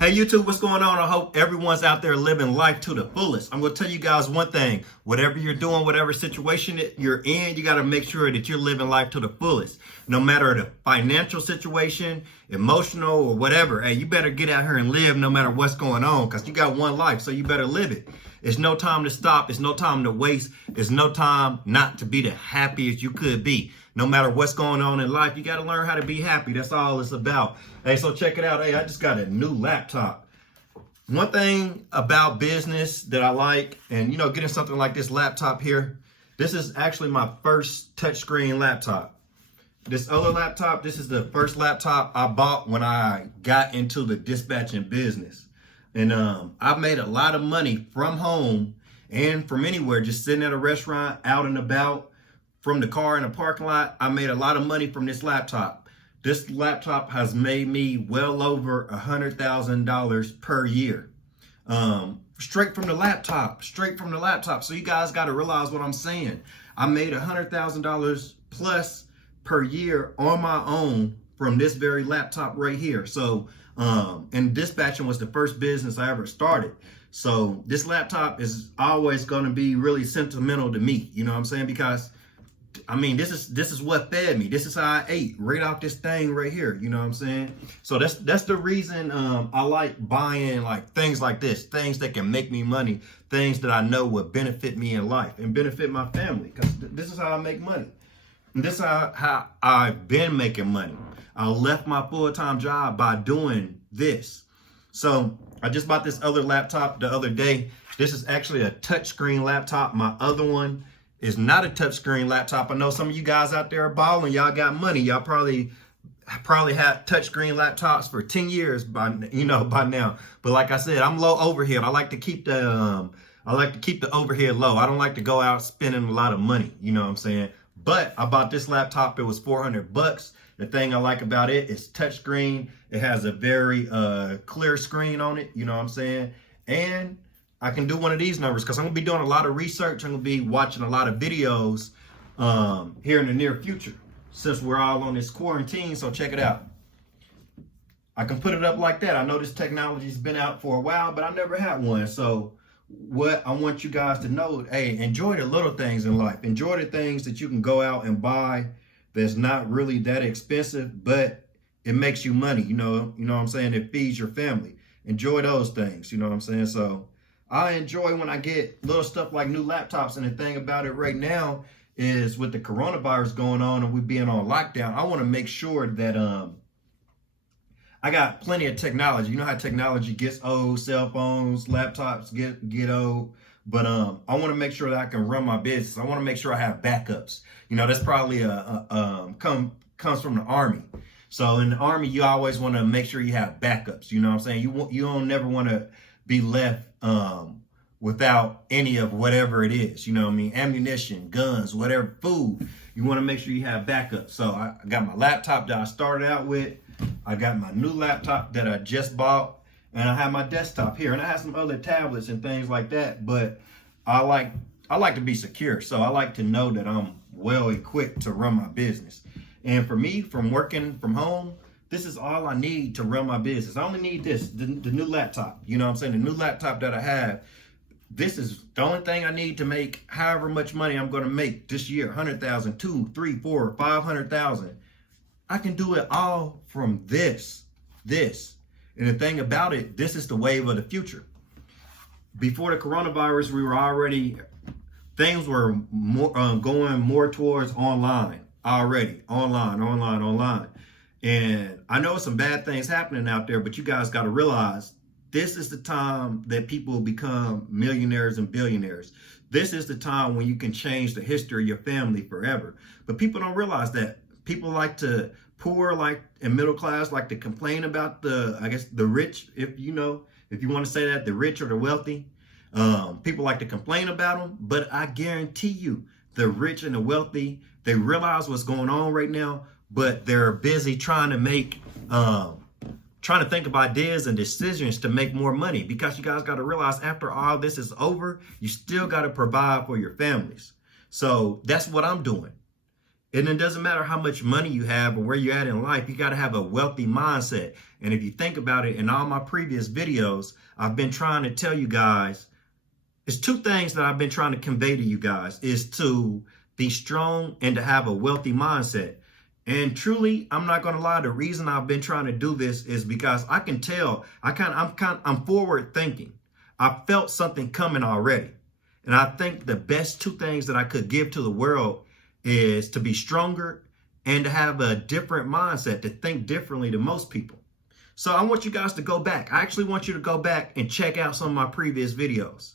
Hey YouTube, what's going on? I hope everyone's out there living life to the fullest. I'm going to tell you guys one thing. Whatever you're doing, whatever situation you're in, you got to make sure that you're living life to the fullest. No matter the financial situation, emotional, or whatever. Hey, you better get out here and live no matter what's going on, because you got one life, so you better live it. It's no time to stop. It's no time to waste. It's no time not to be the happiest you could be. No matter what's going on in life, you got to learn how to be happy. That's all it's about. Hey, so check it out. Hey, I just got a new laptop. One thing about business that I like, and getting something like this laptop here, this is actually my first touchscreen laptop. This other laptop, this is the first laptop I bought when I got into the dispatching business. And I've made a lot of money from home and from anywhere, just sitting at a restaurant, out and about, from the car in the parking lot. I made a lot of money from this laptop. This laptop has made me well over $100,000 per year. Straight from the laptop, So you guys got to realize what I'm saying. I made $100,000 plus per year on my own from this very laptop right here. So, and dispatching was the first business I ever started. So this laptop is always going to be really sentimental to me. You know what I'm saying? Because I mean, this is what fed me. This is how I ate, right off this thing right here. You know what I'm saying? So that's the reason I like buying like things like this, things that can make me money, things that I know will benefit me in life and benefit my family, because this is how I make money. And this is how I've been making money. I left my full-time job by doing this. So I just bought this other laptop the other day. This is actually a touchscreen laptop. My other one is not a touchscreen laptop. I know some of you guys out there are balling. Y'all got money. Y'all probably had touchscreen laptops for 10 years by now. But like I said, I'm low overhead. I like to keep the overhead low. I don't like to go out spending a lot of money. You know what I'm saying? But I bought this laptop. It was $400. The thing I like about it is touchscreen. It has a very clear screen on it. You know what I'm saying? And I can do one of these numbers because I'm going to be doing a lot of research. I'm going to be watching a lot of videos here in the near future, since we're all on this quarantine. So check it out. I can put it up like that. I know this technology's been out for a while, but I never had one. So what I want you guys to know, hey, enjoy the little things in life. Enjoy the things that you can go out and buy that's not really that expensive, but it makes you money. You know what I'm saying? It feeds your family. Enjoy those things. You know what I'm saying? So I enjoy when I get little stuff like new laptops. And the thing about it right now is, with the coronavirus going on and we being on lockdown, I want to make sure that I got plenty of technology. You know how technology gets old, cell phones, laptops get old. But I want to make sure that I can run my business. I want to make sure I have backups. That's probably comes from the Army. So in the Army, you always want to make sure you have backups. You know what I'm saying? You don't never want to be left without any of whatever it is. You know what I mean? Ammunition, guns, whatever, food. You want to make sure you have backups. So I got my laptop that I started out with. I got my new laptop that I just bought. And I have my desktop here, and I have some other tablets and things like that. But I like to be secure, so I like to know that I'm well equipped to run my business. And for me, from working from home, this is all I need to run my business. I only need this, the new laptop. You know what I'm saying? The new laptop that I have. This is the only thing I need to make however much money I'm going to make this year. 100,000, 2, 3, 4, 500,000. I can do it all from this. And the thing about it, this is the wave of the future. Before the coronavirus, things were going more towards online already. Online. And I know some bad things happening out there, but you guys got to realize this is the time that people become millionaires and billionaires. This is the time when you can change the history of your family forever. But people don't realize that. People and middle class like to complain about the rich, if you want to say that, the rich or the wealthy. People like to complain about them, but I guarantee you the rich and the wealthy, they realize what's going on right now, but they're busy trying to think of ideas and decisions to make more money, because you guys got to realize after all this is over, you still got to provide for your families. So that's what I'm doing. And it doesn't matter how much money you have or where you're at in life, you got to have a wealthy mindset. And if you think about it, in all my previous videos, I've been trying to tell you guys, it's two things that I've been trying to convey to you guys, is to be strong and to have a wealthy mindset. And truly, I'm not going to lie, the reason I've been trying to do this is because I can tell, I'm forward thinking. I felt something coming already. And I think the best two things that I could give to the world is to be stronger and to have a different mindset, to think differently than most people. So I want you guys to go back. I actually want you to go back and check out some of my previous videos.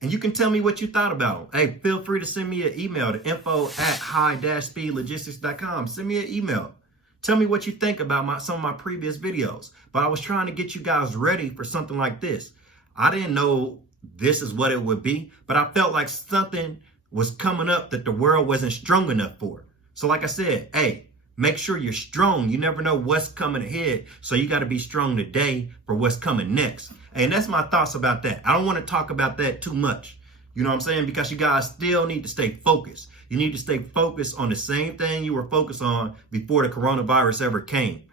And you can tell me what you thought about them. Hey, feel free to send me an email to info@high-speedlogistics.com. Send me an email. Tell me what you think about some of my previous videos. But I was trying to get you guys ready for something like this. I didn't know this is what it would be, but I felt like something was coming up that the world wasn't strong enough for. So like I said, hey, make sure you're strong. You never know what's coming ahead. So you got to be strong today for what's coming next. And that's my thoughts about that. I don't want to talk about that too much. You know what I'm saying? Because you guys still need to stay focused. You need to stay focused on the same thing you were focused on before the coronavirus ever came.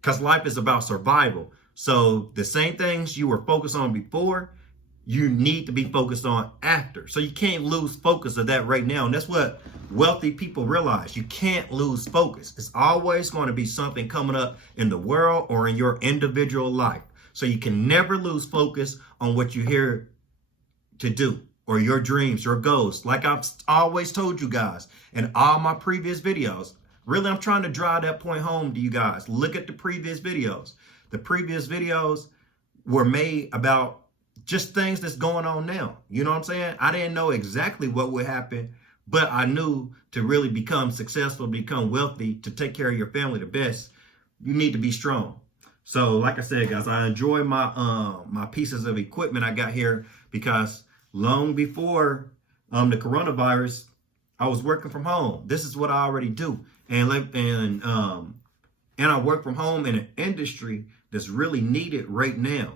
Because life is about survival. So the same things you were focused on before, you need to be focused on after. So you can't lose focus of that right now. And that's what wealthy people realize. You can't lose focus. It's always going to be something coming up in the world or in your individual life. So you can never lose focus on what you're here to do or your dreams, your goals. Like I've always told you guys in all my previous videos, really, I'm trying to drive that point home to you guys. Look at the previous videos. The previous videos were made about just things that's going on now. You know what I'm saying? I didn't know exactly what would happen, but I knew to really become successful, become wealthy, to take care of your family the best, you need to be strong. So like I said, guys, I enjoy my pieces of equipment I got here because long before the coronavirus, I was working from home. This is what I already do. And I work from home in an industry that's really needed right now.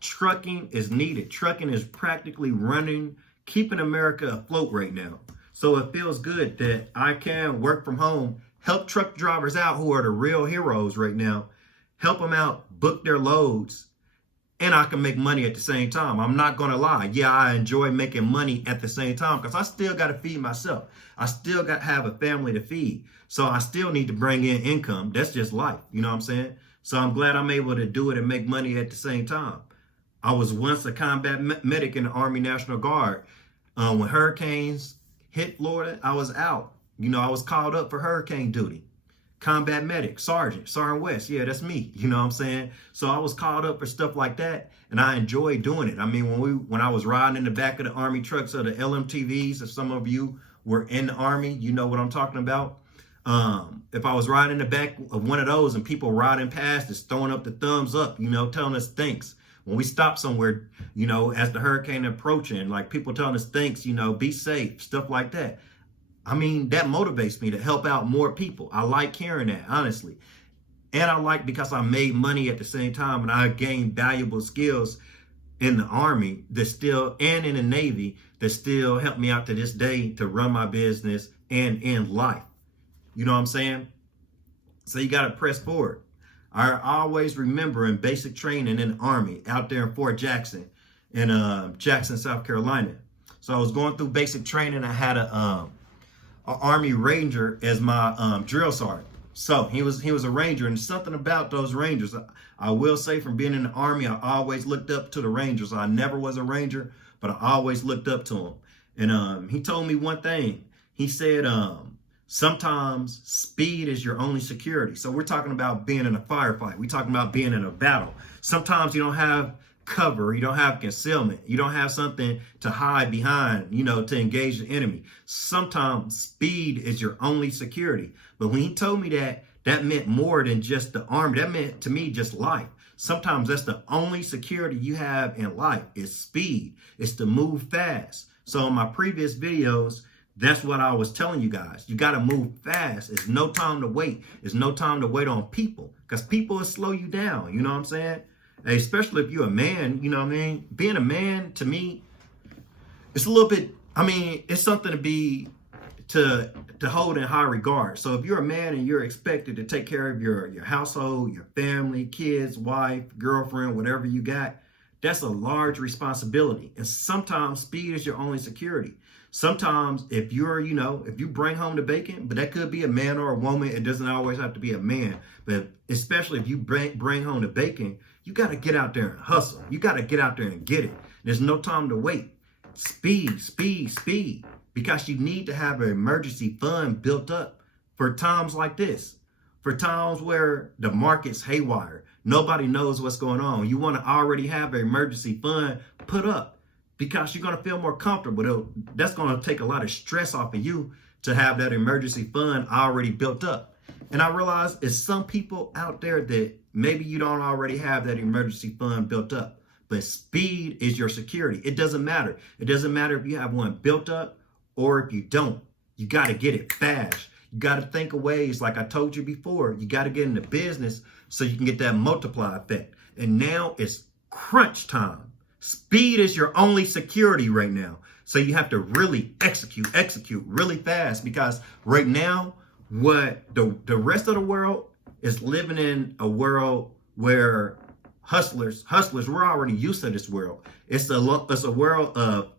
Trucking is needed. Trucking is practically running, keeping America afloat right now. So it feels good that I can work from home, help truck drivers out who are the real heroes right now, help them out, book their loads, and I can make money at the same time. I'm not going to lie. Yeah, I enjoy making money at the same time because I still got to feed myself. I still got to have a family to feed. So I still need to bring in income. That's just life. You know what I'm saying? So I'm glad I'm able to do it and make money at the same time. I was once a combat medic in the Army National Guard. When hurricanes hit Florida, I was out. You know, I was called up for hurricane duty. Combat medic, Sergeant West. Yeah, that's me. You know what I'm saying? So I was called up for stuff like that, and I enjoyed doing it. I mean, when I was riding in the back of the Army trucks or the LMTVs, if some of you were in the Army, you know what I'm talking about. If I was riding in the back of one of those and people riding past, just throwing up the thumbs up, you know, telling us thanks. When we stop somewhere, you know, as the hurricane approaching, like people telling us thanks, you know, be safe, stuff like that. I mean, that motivates me to help out more people. I like hearing that, honestly. And I like because I made money at the same time and I gained valuable skills in the Army that still, and in the Navy, that still help me out to this day to run my business and in life. You know what I'm saying? So you got to press forward. I always remember in basic training in the Army out there in Fort Jackson in Jackson, South Carolina. So I was going through basic training. I had a Army Ranger as my drill sergeant. So he was a Ranger, and something about those Rangers. I will say from being in the Army, I always looked up to the Rangers. I never was a Ranger, but I always looked up to him. And he told me one thing. He said, sometimes speed is your only security. So we're talking about being in a firefight. We're talking about being in a battle. Sometimes you don't have cover. You don't have concealment. You don't have something to hide behind, you know, to engage the enemy. Sometimes speed is your only security. But when he told me that, that meant more than just the Army. That meant to me just life. Sometimes that's the only security you have in life is speed. It's to move fast. So in my previous videos, that's what I was telling you guys. You got to move fast. It's no time to wait. It's no time to wait on people because people will slow you down. You know what I'm saying? Hey, especially if you're a man, you know what I mean? Being a man, to me, it's a little bit, I mean, it's something to be to hold in high regard. So if you're a man and you're expected to take care of your household, your family, kids, wife, girlfriend, whatever you got, that's a large responsibility. And sometimes speed is your only security. Sometimes if you're, if you bring home the bacon, but that could be a man or a woman. It doesn't always have to be a man. But especially if you bring home the bacon, you got to get out there and hustle. You got to get out there and get it. There's no time to wait. Speed, speed, speed. Because you need to have an emergency fund built up for times like this. For times where the market's haywire. Nobody knows what's going on. You want to already have an emergency fund put up because you're going to feel more comfortable. That's going to take a lot of stress off of you to have that emergency fund already built up. And I realize it's some people out there that maybe you don't already have that emergency fund built up. But speed is your security. It doesn't matter. It doesn't matter if you have one built up or if you don't. You got to get it fast. You got to think of ways, like I told you before, you got to get into business so you can get that multiply effect. And now it's crunch time. Speed is your only security right now. So you have to really execute really fast, because right now, what the rest of the world is living in a world where hustlers, we're already used to this world. It's a world of,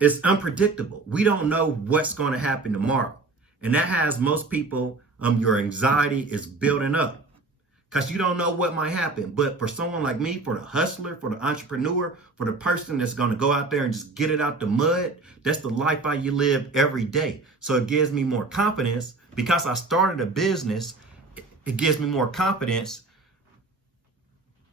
it's unpredictable. We don't know what's going to happen tomorrow. And that has most people, your anxiety is building up because you don't know what might happen. But for someone like me, for the hustler, for the entrepreneur, for the person that's going to go out there and just get it out the mud, that's the life you live every day. So it gives me more confidence because I started a business. It gives me more confidence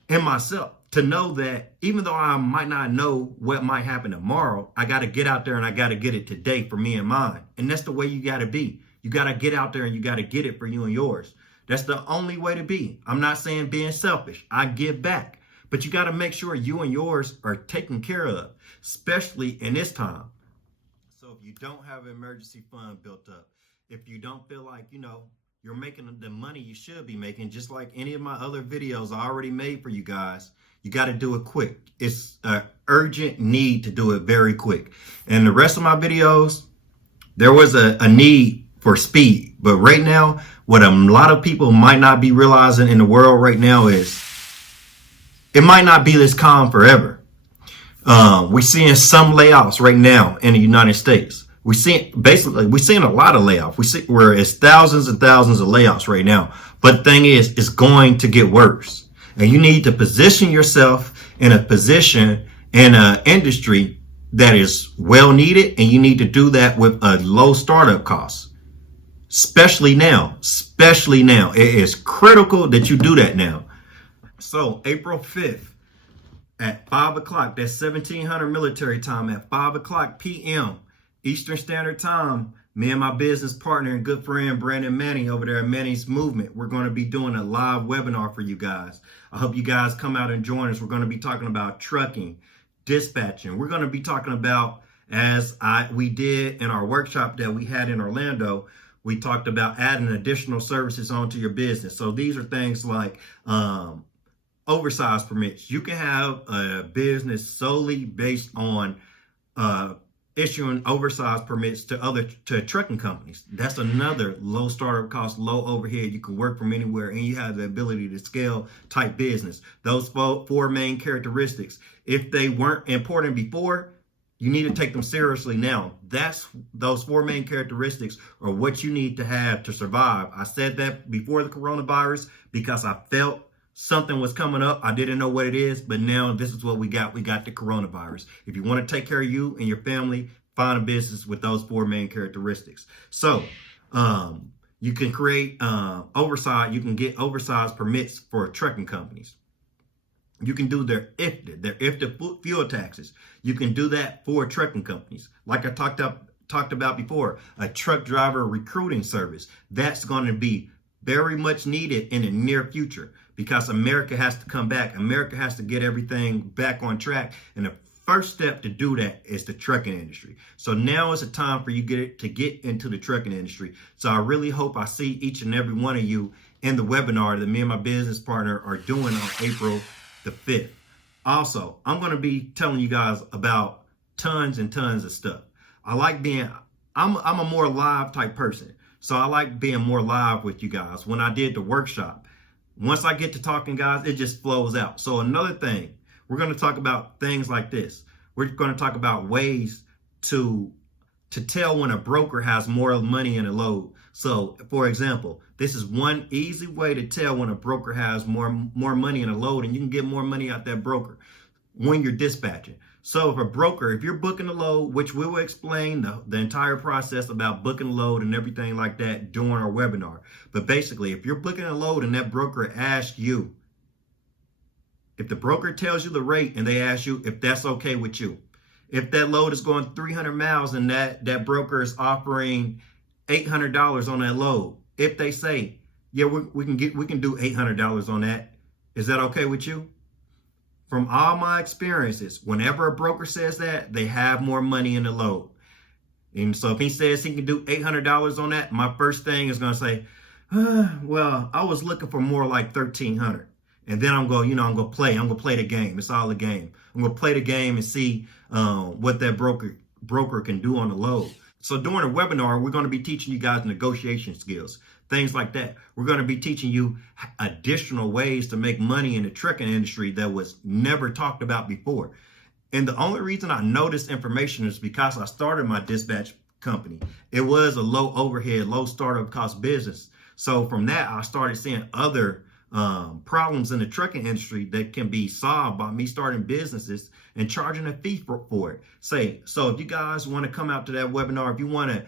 in myself to know that even though I might not know what might happen tomorrow, I got to get out there and I got to get it today for me and mine. And that's the way you got to be. You got to get out there and you got to get it for you and yours. That's the only way to be. I'm not saying being selfish. I give back. But you got to make sure you and yours are taken care of, especially in this time. So if you don't have an emergency fund built up, if you don't feel like, you're making the money you should be making, just like any of my other videos I already made for you guys, you got to do it quick. It's an urgent need to do it very quick. And the rest of my videos, there was a need for speed. But right now, what a lot of people might not be realizing in the world right now is it might not be this calm forever. We're seeing some layoffs right now in the United States. We're seeing a lot of layoffs. Where it's thousands and thousands of layoffs right now. But the thing is, it's going to get worse. And you need to position yourself in a position in an industry that is well needed. And you need to do that with a low startup cost. Especially now. It is critical that you do that now. So April 5th at 5 o'clock, that's 1700 military time, at 5 o'clock p.m. Eastern Standard Time, me and my business partner and good friend Brandon Manning over there at Manning's Movement, we're going to be doing a live webinar for you guys. I hope you guys come out and join us. We're going to be talking about trucking, dispatching. We're going to be talking about, we did in our workshop that we had in Orlando, we talked about adding additional services onto your business. So these are things like oversized permits. You can have a business solely based on issuing oversized permits to trucking companies. That's another low startup cost, low overhead. You can work from anywhere and you have the ability to scale type business. Those four main characteristics, if they weren't important before, you need to take them seriously now. Those four main characteristics are what you need to have to survive. I said that before the coronavirus because I felt something was coming up. I didn't know what it is, but now this is what we got. We got the coronavirus. If you want to take care of you and your family, find a business with those four main characteristics. So you can create you can get oversized permits for trucking companies. You can do their IFTA fuel taxes. You can do that for trucking companies. Like I talked about before, a truck driver recruiting service. That's going to be very much needed in the near future because America has to come back. America has to get everything back on track. And the first step to do that is the trucking industry. So now is the time for you to get into the trucking industry. So I really hope I see each and every one of you in the webinar that me and my business partner are doing on April the 5th. Also, I'm going to be telling you guys about tons and tons of stuff. I like being I'm a more live type person. So I like being more live with you guys. When I did the workshop, once I get to talking, guys, it just flows out. So another thing, we're going to talk about things like this. We're going to talk about ways to tell when a broker has more money in a load. So, for example, this is one easy way to tell when a broker has more money in a load, and you can get more money out that broker when you're dispatching. So if you're booking a load, which we will explain the entire process about booking a load and everything like that during our webinar. But basically, if you're booking a load and that broker asks you, if the broker tells you the rate and they ask you if that's okay with you, if that load is going 300 miles and that broker is offering $800 on that load, if they say, yeah, we can do $800 on that, is that okay with you? From all my experiences, whenever a broker says that, they have more money in the load. And so if he says he can do $800 on that, my first thing is going to say, well, I was looking for more like $1,300. And then I'm going to play the game. It's all a game. I'm going to play the game and see what that broker can do on the load. So during the webinar, we're going to be teaching you guys negotiation skills, things like that. We're going to be teaching you additional ways to make money in the trucking industry that was never talked about before. And the only reason I know this information is because I started my dispatch company. It was a low overhead, low startup cost business. So from that, I started seeing other problems in the trucking industry that can be solved by me starting businesses and charging a fee for it. So if you guys want to come out to that webinar, if you want to,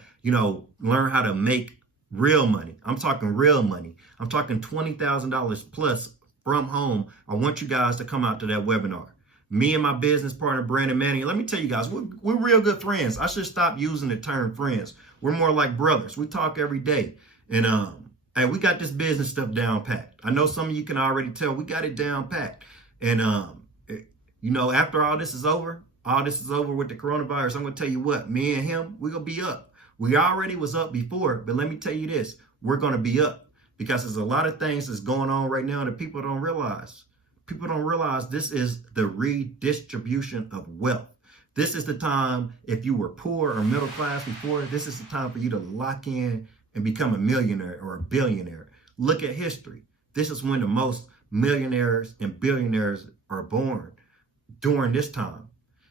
learn how to make real money, I'm talking real money, I'm talking $20,000 plus from home, I want you guys to come out to that webinar. Me and my business partner, Brandon Manning, let me tell you guys, we're real good friends. I should stop using the term friends. We're more like brothers. We talk every day. And hey, we got this business stuff down packed. I know some of you can already tell we got it down packed. And, after all this is over with the coronavirus, I'm going to tell you what, me and him, we're going to be up. We already was up before, but let me tell you this, we're going to be up because there's a lot of things that's going on right now that people don't realize. People don't realize this is the redistribution of wealth. This is the time, if you were poor or middle class before, this is the time for you to lock in and become a millionaire or a billionaire. Look at history. This is when the most millionaires and billionaires are born, during this time.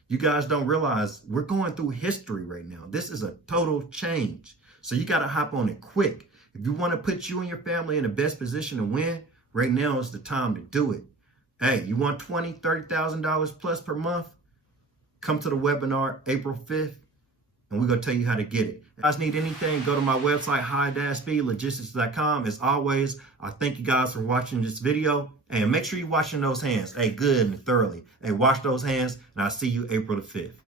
You guys don't realize we're going through history right now. This is a total change. So you got to hop on it quick. If you want to put you and your family in the best position to win, right now is the time to do it. Hey, you want $20,000, $30,000 plus per month? Come to the webinar April 5th. And we're going to tell you how to get it. If you guys need anything, go to my website, high-speedlogistics.com. As always, I thank you guys for watching this video. And make sure you're washing those hands. Hey, good and thoroughly. Hey, wash those hands, and I'll see you April the 5th.